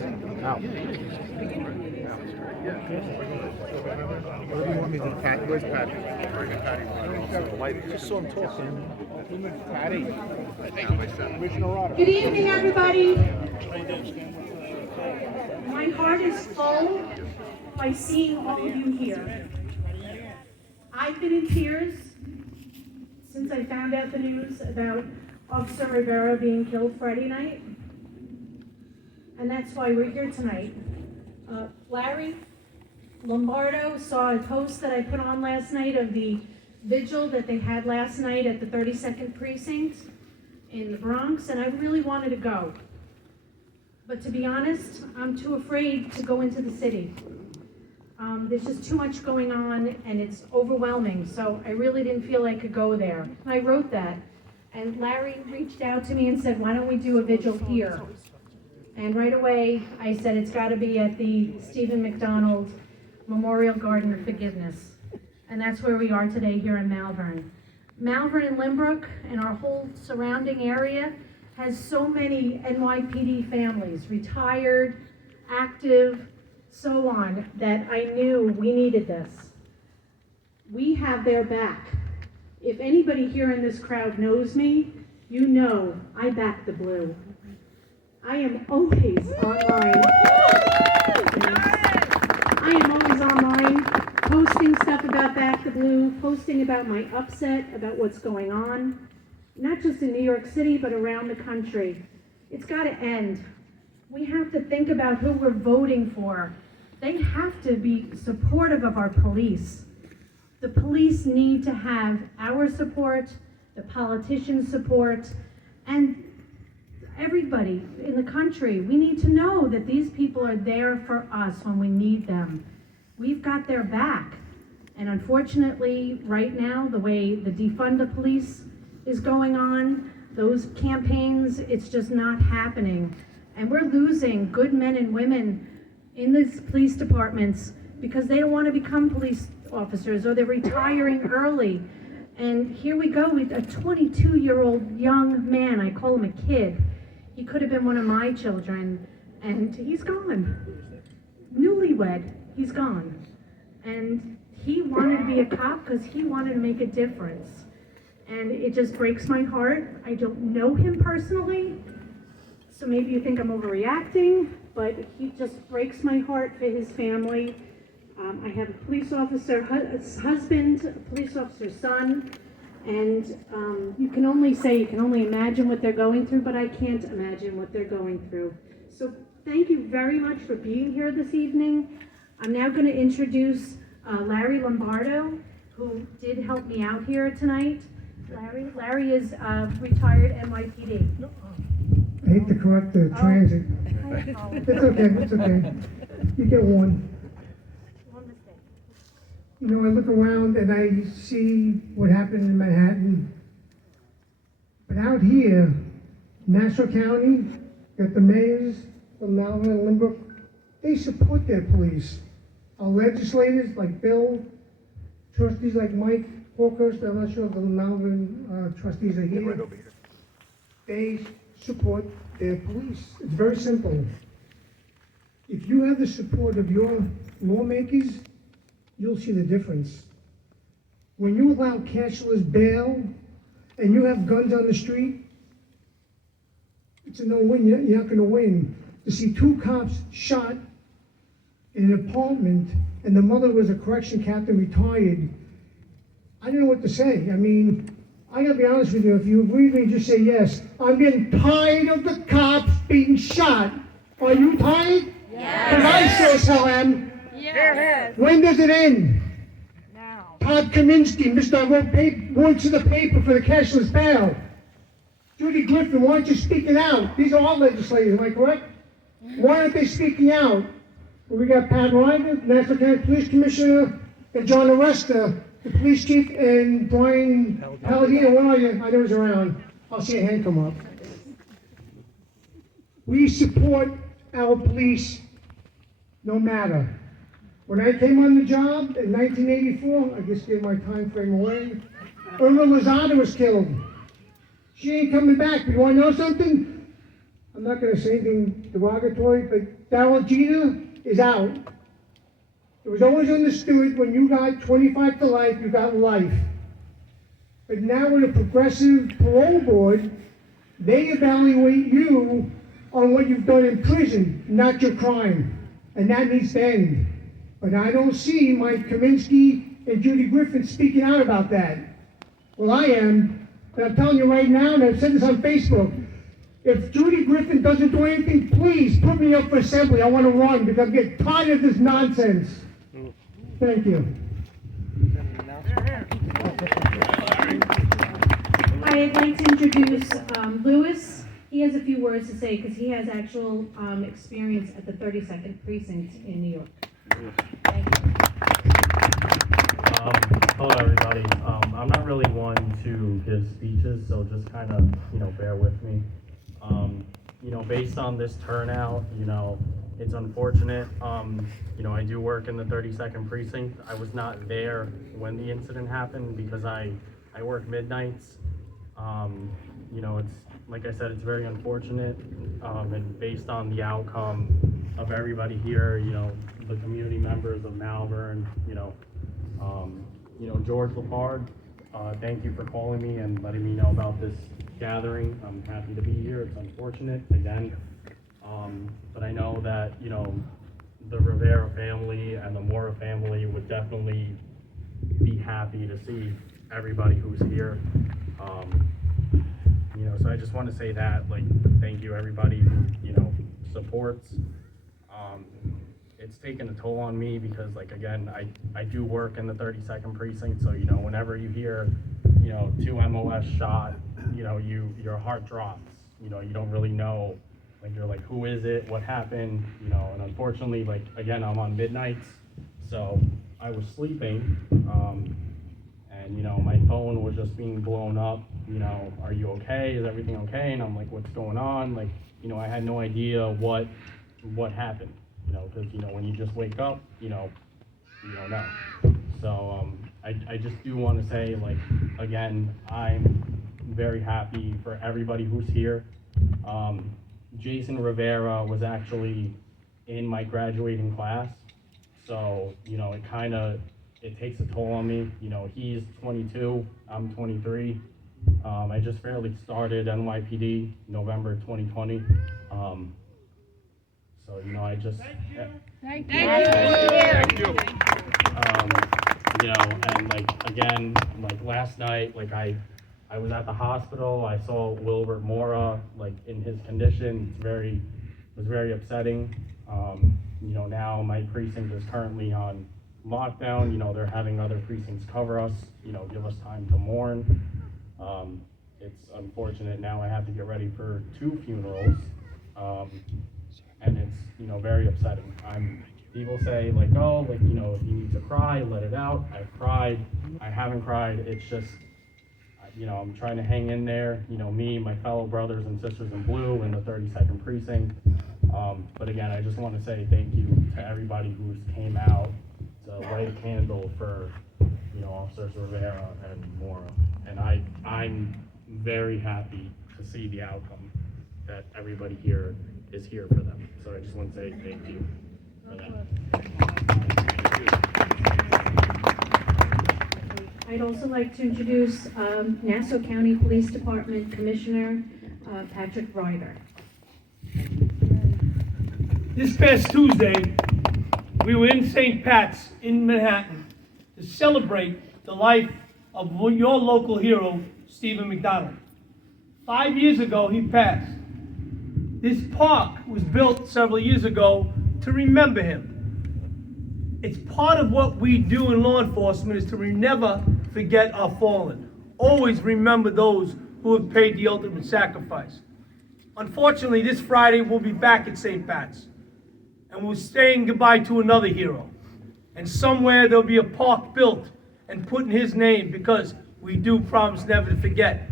What do you want me to do? Pat, where's Patty? Just saw him talking. Patty. Good evening, everybody. My heart is full by seeing all of you here. I've been in tears since I found out the news about Officer Rivera being killed Friday night. And that's why we're here tonight. Larry Lombardo saw a post that I put on last night of the vigil that they had last night at the 32nd Precinct in the Bronx, and I really wanted to go. But to be honest, I'm too afraid to go into the city. There's just too much going on, and it's overwhelming, so I really didn't feel I could go there. I wrote that, and Larry reached out to me and said, why don't we do a vigil here? And right away, I said it's got to be at the Stephen McDonald Memorial Garden of Forgiveness. And that's where we are today here in Malverne. Malverne and Lynbrook and our whole surrounding area has so many NYPD families, retired, active, so on, that I knew we needed this. We have their back. If anybody here in this crowd knows me, you know I back the blue. I am always online. I am always online, posting stuff about Back the Blue, posting about my upset, about what's going on, not just in New York City, but around the country. It's got to end. We have to think about who we're voting for. They have to be supportive of our police. The police need to have our support, the politicians' support, and everybody in the country. We need to know that these people are there for us when we need them. We've got their back. And unfortunately, right now, the way the defund the police is going on, those campaigns, it's just not happening. And we're losing good men and women in these police departments because they don't want to become police officers, or they're retiring early. And here we go with a 22-year-old young man. I call him a kid. He could have been one of my children, and he's gone. Newlywed, he's gone. And he wanted to be a cop because he wanted to make a difference. And it just breaks my heart. I don't know him personally, so maybe you think I'm overreacting, but he just breaks my heart for his family. I have a police officer husband, a police officer's son, and you can only imagine what they're going through, but I can't imagine what they're going through. So thank you very much for being here this evening. I'm now going to introduce Larry Lombardo, who did help me out here tonight. Larry is retired NYPD. I hate to correct the transit. It's okay. You get one. You know, I look around and I see what happened in Manhattan. But out here, Nassau County, got the mayors from Malverne and Lynbrook, they support their police. Our legislators like Bill, trustees like Mike Hawkhurst, I'm not sure if the Malverne trustees are here. They support their police. It's very simple. If you have the support of your lawmakers, you'll see the difference. When you allow cashless bail and you have guns on the street, it's a no-win. You're not going to win. To see two cops shot in an apartment, and the mother was a correction captain, retired, I don't know what to say. I mean, I gotta be honest with you, if you agree with me, just say yes. I'm getting tired of the cops being shot. Are you tired? Yes. Because I so am. Yes. When does it end? Now. Todd Kaminsky, Mr. wrote to the paper for the cashless bail. Judy Griffin, why aren't you speaking out? These are all legislators, am I correct? Why aren't they speaking out? Well, we got Pat Ryder, Nassau County Police Commissioner, and John Aresta, the police chief, and Brian Palladino. Where are you? I know he's around. I'll see a hand come up. We support our police no matter. When I came on the job in 1984, I just gave my time frame away, Irma Lozada was killed. She ain't coming back. You want to know something? I'm not gonna say anything derogatory, but Darrell Jeter is out. It was always understood when you got 25 to life, you got life. But now with a progressive parole board, they evaluate you on what you've done in prison, not your crime. And that needs to end. But I don't see Mike Kaminsky and Judy Griffin speaking out about that. Well, I am, and I'm telling you right now, and I've said this on Facebook, if Judy Griffin doesn't do anything, please put me up for assembly. I want to run because I'm getting tired of this nonsense. Thank you. I'd like to introduce Louis. He has a few words to say because he has actual experience at the 32nd Precinct in New York. Thank you. Hello, everybody. I'm not really one to give speeches, so just kind of, bear with me. Based on this turnout, it's unfortunate. I do work in the 32nd Precinct. I was not there when the incident happened because I work midnights. It's, like I said, it's very unfortunate. And based on the outcome of everybody here, the community members of Malverne, George Lepard, thank you for calling me and letting me know about this gathering. I'm happy to be here. It's unfortunate, again. But I know that, the Rivera family and the Mora family would definitely be happy to see everybody who's here. So I just want to say that, thank you everybody who, supports. It's taken a toll on me because, again, I do work in the 32nd Precinct, so, whenever you hear, 2 MOS shot, your heart drops. You don't really know, you're like, who is it, what happened, and unfortunately, again, I'm on midnights, so I was sleeping, and, my phone was just being blown up, are you okay, is everything okay, and I'm like, what's going on, I had no idea what happened, because, when you just wake up, you don't know. So, I just do want to say, again, I'm very happy for everybody who's here. Jason Rivera was actually in my graduating class, so, it takes a toll on me. He's 22, I'm 23. I just barely started NYPD November 2020. So, I just... Thank you. And again, last night, I was at the hospital, I saw Wilbert Mora, in his condition, it was very upsetting. Now my precinct is currently on lockdown, they're having other precincts cover us, give us time to mourn. It's unfortunate now I have to get ready for 2 funerals, and it's, very upsetting. People say, oh, if you need to cry, let it out. I've cried, I haven't cried, it's just, I'm trying to hang in there, me, my fellow brothers and sisters in blue in the 32nd Precinct. But again, I just want to say thank you to everybody who's came out to light a candle for, Officers Rivera and Mora. And I'm very happy to see the outcome that everybody here is here for them. So I just want to say thank you for that. I'd also like to introduce Nassau County Police Department Commissioner Patrick Ryder. This past Tuesday, we were in St. Pat's in Manhattan to celebrate the life of your local hero, Stephen McDonald. 5 years ago, he passed. This park was built several years ago to remember him. It's part of what we do in law enforcement is to never forget our fallen. Always remember those who have paid the ultimate sacrifice. Unfortunately, this Friday we'll be back at St. Pat's, and we're saying goodbye to another hero. And somewhere there'll be a park built and put in his name because we do promise never to forget.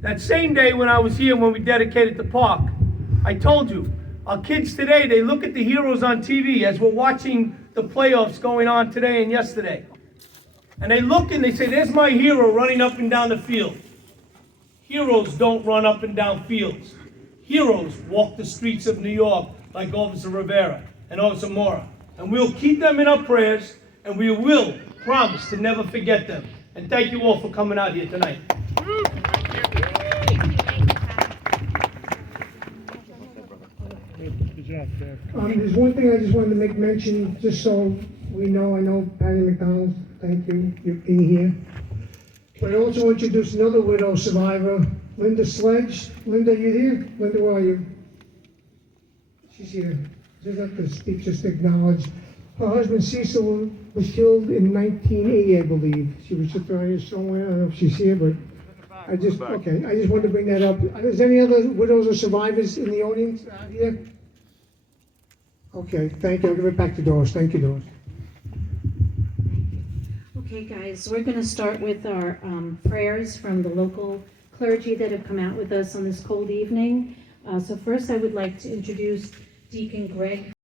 That same day when I was here when we dedicated the park, I told you, our kids today, they look at the heroes on TV as we're watching the playoffs going on today and yesterday. And they look and they say, there's my hero running up and down the field. Heroes don't run up and down fields. heroes walk the streets of New York like Officer Rivera and Officer Mora. And we'll keep them in our prayers, and we will promise to never forget them. And thank you all for coming out here tonight. There's one thing I just wanted to make mention, just so we know. I know Patty McDonald, thank you, for being here. But I also want to introduce another widow survivor, Linda Sledge. Linda, you here? Linda, where are you? She's here. She doesn't have to speak, just to acknowledge. Her husband Cecil was killed in 1980, I believe. She was just around here somewhere. I don't know if she's here, but I just wanted to bring that up. Is there any other widows or survivors in the audience out here? Okay, thank you. I'll give it back to Doris. Thank you, Doris. Okay, guys, we're going to start with our prayers from the local clergy that have come out with us on this cold evening. So first, I would like to introduce Deacon Greg